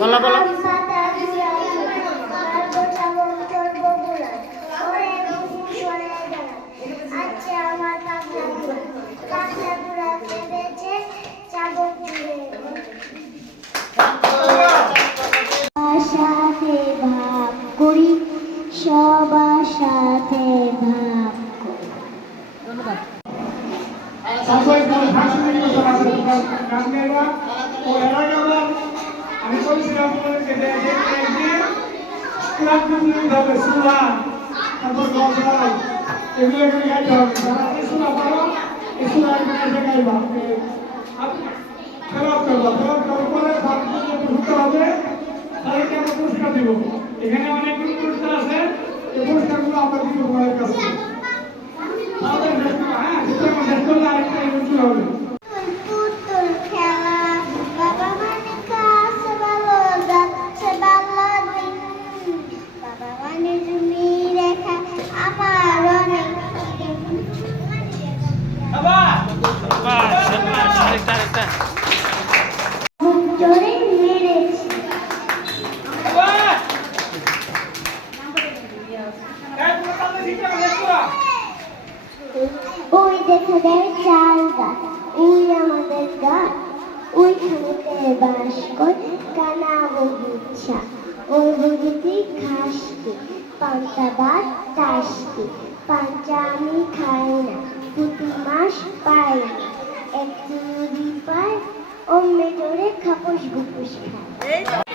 বলো বলো। সাথে ভাব করি, সবার সাথে ভাব করি। ধন্যবাদ। আমি বলছিলাম তোমাদেরকে যে একদিন তারপর গজল এগুলো এখানে গাইতে হবে। যারা এই সুরা পারো এই সুরা এখানে গাইবা, ফেরত করবা, ফেরত করার পরে ঘুরতে হবে, তাদেরকে আমরা পুরস্কার দিব। এখানে অনেকগুলো পুরস্কার আছে, এই পুরস্কারগুলো আমরা দিব তোমাদের কাছে। আমাদের শেষ করলে আরেকটা ইভেন্ট শুরু হবে। ওই দেখা যায় চাল গাছ, ওই আমাদের গাছ, ওইখানেতে বাস কর কানা বগিচা, ওই বগিতে ঘাসকে পান্তা ভাত টাসকে, পাঞ্চা আমি খাই না, প্রতি মাস পাই না, একটু যদি পাই অমনি জোরে খাপস গুপুস খায়।